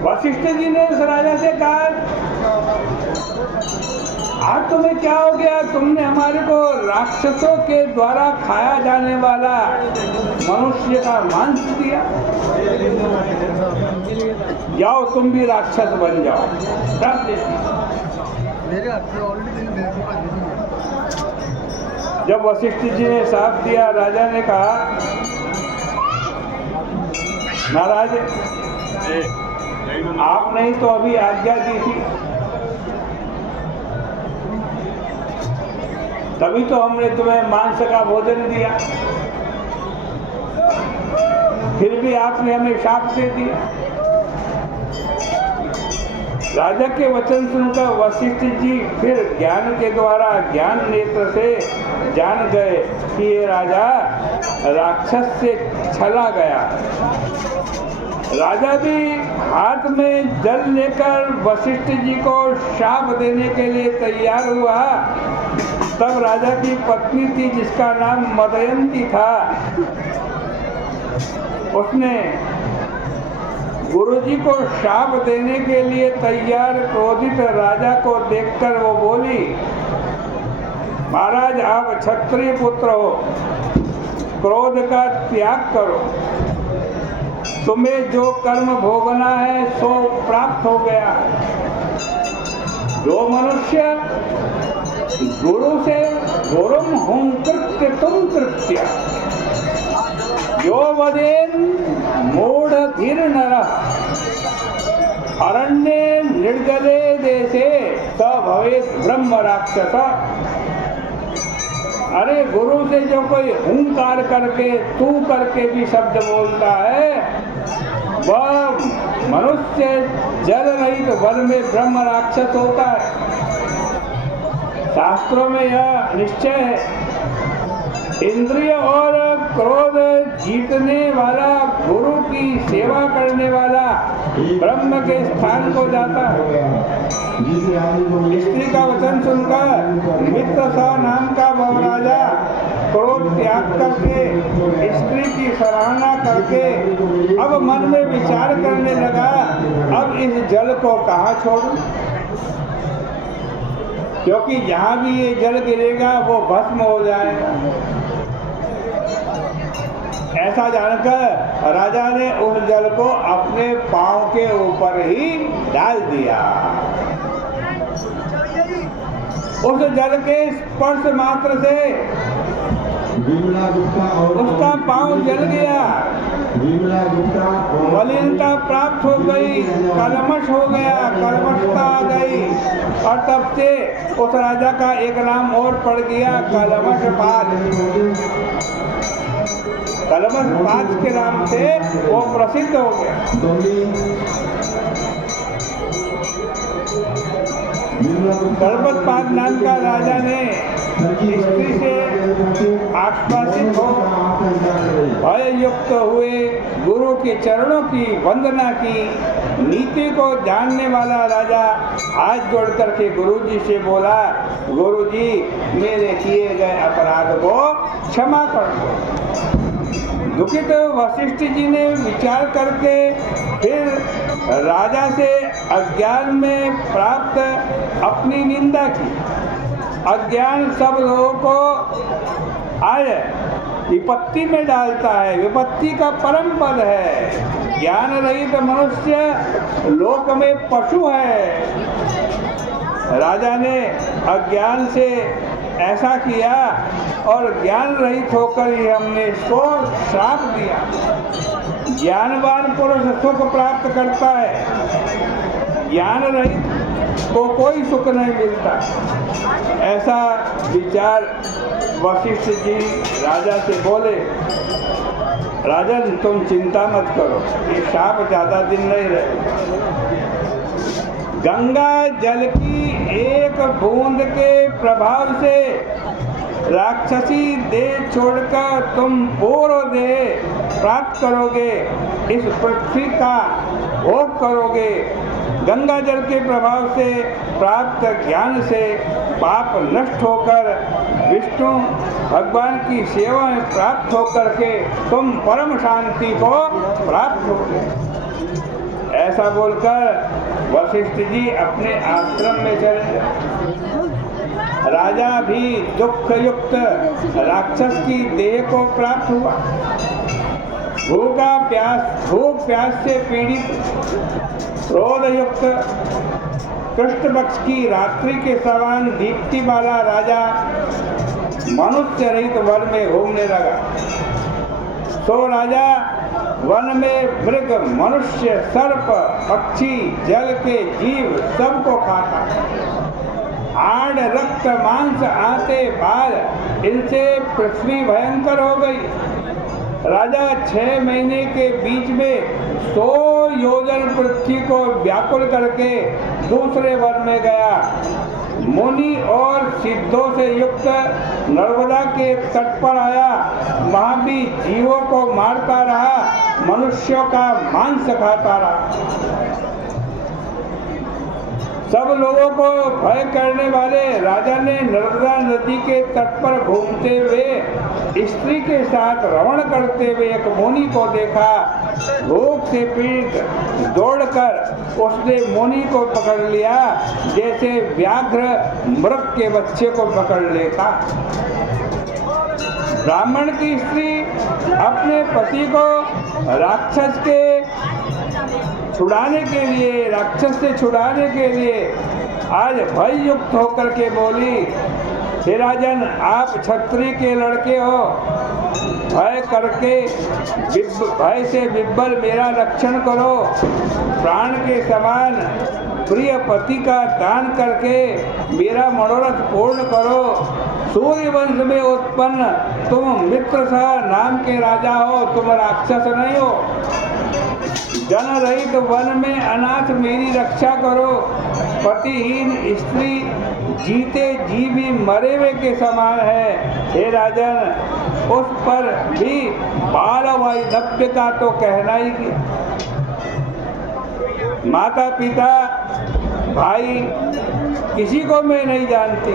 वशिष्ठ जी ने उस राजा से कहा, आज तुम्हें क्या हो गया? तुमने हमारे को राक्षसों के द्वारा खाया जाने वाला मनुष्य का मांस दिया। जाओ तुम भी राक्षस बन जाओ। जब वशिष्ठ जी ने साफ दिया, राजा ने कहा, महाराज आपने ही तो अभी आज्ञा दी थी, तभी तो हमने तुम्हें मांस का भोजन दिया, फिर भी आपने हमें शाप दे दिया। राजा के वचन सुनकर वशिष्ठ जी फिर ज्ञान के द्वारा ज्ञान नेत्र से जान गए कि ये राजा राक्षस से छला गया। राजा भी हाथ में जल लेकर वशिष्ठ जी को शाप देने के लिए तैयार हुआ। तब राजा की पत्नी थी जिसका नाम मदयंती था, उसने गुरुजी को शाप देने के लिए तैयार क्रोधित राजा को देखकर वो बोली, महाराज आप क्षत्रिय पुत्र हो, क्रोध का त्याग करो, तुम्हें जो कर्म भोगना है सो प्राप्त हो गया। जो मनुष्य गुरु से गुरुम हुं कृत्य तुम कृत्य यो वदेन मूढ़ धीर नरः अरण्ये निर्जले देशे स भवेत् ब्रह्म राक्षस। अरे गुरु से जो कोई हुंकार करके तू करके भी शब्द बोलता है, वह मनुष्य जल रहित वन में ब्रह्म राक्षस होता है। शास्त्रों में यह निश्चय है, इंद्रिय और क्रोध जीतने वाला गुरु की सेवा करने वाला ब्रह्म के स्थान को जाता है। स्त्री का वचन सुनकर मित्र सा नाम का वह राजा क्रोध त्याग करके स्त्री की सराहना करके अब मन में विचार करने लगा, अब इस जल को कहाँ छोड़ूं, क्योंकि जहाँ भी ये जल गिरेगा वो भस्म हो जाएगा। ऐसा जानकर राजा ने उस जल को अपने पांव के ऊपर ही डाल दिया। उस जल के स्पर्श मात्र से उसका पांव जल गया, मलिनता प्राप्त हो गई, कलमश हो गया, कलमशता आ गई, और तब से उस राजा का एक नाम और पड़ गया, कलमशपाद। कलमशपाद के नाम से वो प्रसिद्ध हो गया। कलमशपाद नाम का राजा ने स्त्री से आश्वासित हो भय युक्त हुए गुरु के चरणों की वंदना की। नीति को जानने वाला राजा हाथ जोड़ करके गुरुजी से बोला, गुरुजी मेरे किए गए अपराध को क्षमा कर दो। दुखित वशिष्ठ जी ने विचार करके फिर राजा से अज्ञान में प्राप्त अपनी निंदा की। अज्ञान सब लोगों को आय विपत्ति में डालता है, विपत्ति का परम पद है। ज्ञान रहित मनुष्य लोक में पशु है। राजा ने अज्ञान से ऐसा किया और ज्ञान रहित होकर ही हमने इसको श्राप दिया। ज्ञानवान पुरुष सुख प्राप्त करता है, ज्ञान रहित को कोई सुख नहीं मिलता। ऐसा विचार वशिष्ठ जी राजा से बोले, राजन तुम चिंता मत करो, ये शाप ज्यादा दिन नहीं रहे। गंगा जल की एक बूंद के प्रभाव से राक्षसी देह छोड़कर तुम पूर्व देह प्राप्त करोगे, इस पृथ्वी का भोग करोगे। गंगा जल के प्रभाव से प्राप्त ज्ञान से पाप नष्ट होकर विष्णु भगवान की सेवा में प्राप्त होकर के तुम परम शांति को प्राप्त होगे। ऐसा बोलकर वशिष्ठ जी अपने आश्रम में चले गए। राजा भी दुख युक्त राक्षस की देह को प्राप्त हुआ। भूख प्यास से पीड़ित क्रोध युक्त कृष्ण पक्ष की रात्रि के समान दीप्ति वाला राजा मनुष्य रहित वन में घूमने लगा। तो राजा वन में मृग, मनुष्य, सर्प, पक्षी, जल के जीव सबको खाता। आड़, रक्त, मांस, आते, बाल, इनसे पृथ्वी भयंकर हो गई। राजा 6 महीने के बीच में 100 योजन पृथ्वी को व्याकुल करके दूसरे वन में गया। मुनि और सिद्धों से युक्त नर्मदा के तट पर आया। वहां भी जीवों को मारता रहा, मनुष्यों का मांस खाता रहा। सब लोगों को भय करने वाले राजा ने नर्मदा नदी के तट पर घूमते हुए स्त्री के साथ रमण करते हुए एक मुनि को देखा। भूख से पीड़ित दौड़कर उसने मुनि को पकड़ लिया, जैसे व्याघ्र मृग के बच्चे को पकड़ लेता। ब्राह्मण की स्त्री अपने पति को राक्षस से छुड़ाने के लिए आज भय युक्त होकर के बोली, हे राजन, आप क्षत्रिय के लड़के हो, भय से विह्वल मेरा रक्षण करो। प्राण के समान प्रिय पति का दान करके मेरा मनोरथ पूर्ण करो। सूर्य वंश में उत्पन्न तुम मित्रसह नाम के राजा हो, तुम राक्षस नहीं हो। जन रहित वन में अनाथ मेरी रक्षा करो। पतिहीन स्त्री जीते जी भी मरे हुए के समान है। हे राजन, उस पर भी बाल वैधव्य का तो कहना ही किया। माता पिता भाई किसी को मैं नहीं जानती,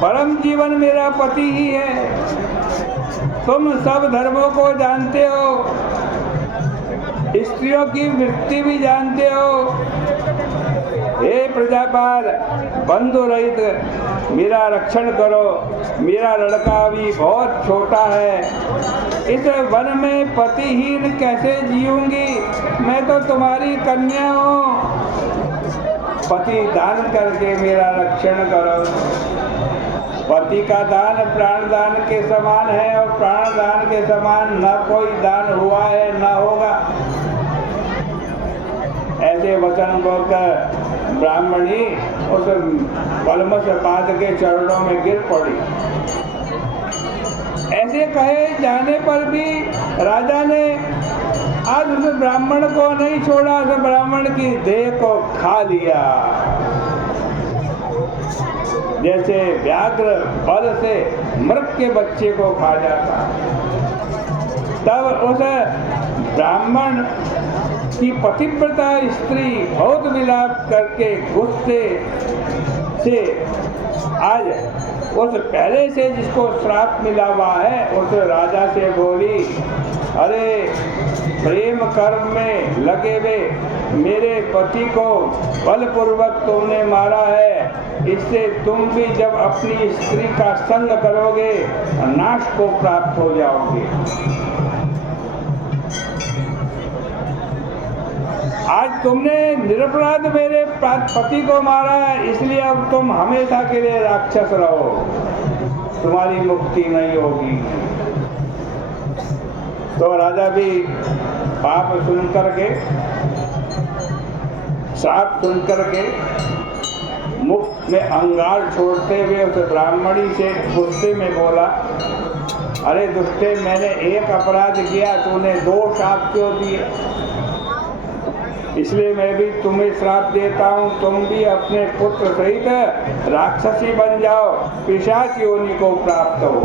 परम जीवन मेरा पति ही है। तुम सब धर्मों को जानते हो, स्त्रियों की वृत्ति भी जानते हो। हे प्रजापाल, बंधु रहित मेरा रक्षण करो। मेरा लड़का भी बहुत छोटा है, इस वन में पतिहीन कैसे जीऊंगी? मैं तो तुम्हारी कन्या हूँ। पति दान करके मेरा रक्षण करो। पति का दान प्राण दान के समान है, और प्राण दान के समान न कोई दान हुआ है न होगा। ऐसे वचन बोलकर ब्राह्मणी उस कलमश पाद के चरणों में गिर पड़ी। ऐसे कहे जाने पर भी राजा ने आज उस ब्राह्मण को नहीं छोड़ा, उस ब्राह्मण की देह को खा लिया। जैसे व्याघ्र बल से मृग के बच्चे को खा जाता। तब उस ब्राह्मण की पतिव्रता स्त्री बहुत विलाप करके गुस्से से आज उस पहले से जिसको श्राप मिला हुआ है उस राजा से बोली, अरे प्रेम कर्म में लगे हुए मेरे पति को बलपूर्वक तुमने मारा है, इससे तुम भी जब अपनी स्त्री का संग करोगे नाश को प्राप्त हो जाओगे। आज तुमने निरपराध मेरे पति को मारा है, इसलिए अब तुम हमेशा के लिए राक्षस रहो, तुम्हारी मुक्ति नहीं होगी। तो राजा भी पाप सुनकर के, श्राप सुनकर के मुख में अंगार छोड़ते हुए उस ब्राह्मणी से गुस्से में बोला, अरे दुष्टे, मैंने एक अपराध किया, तूने 2 श्राप क्यों दिए? इसलिए मैं भी तुम्हें श्राप देता हूँ, तुम भी अपने पुत्र सहित राक्षसी बन जाओ, पिशाच योनि को प्राप्त हो।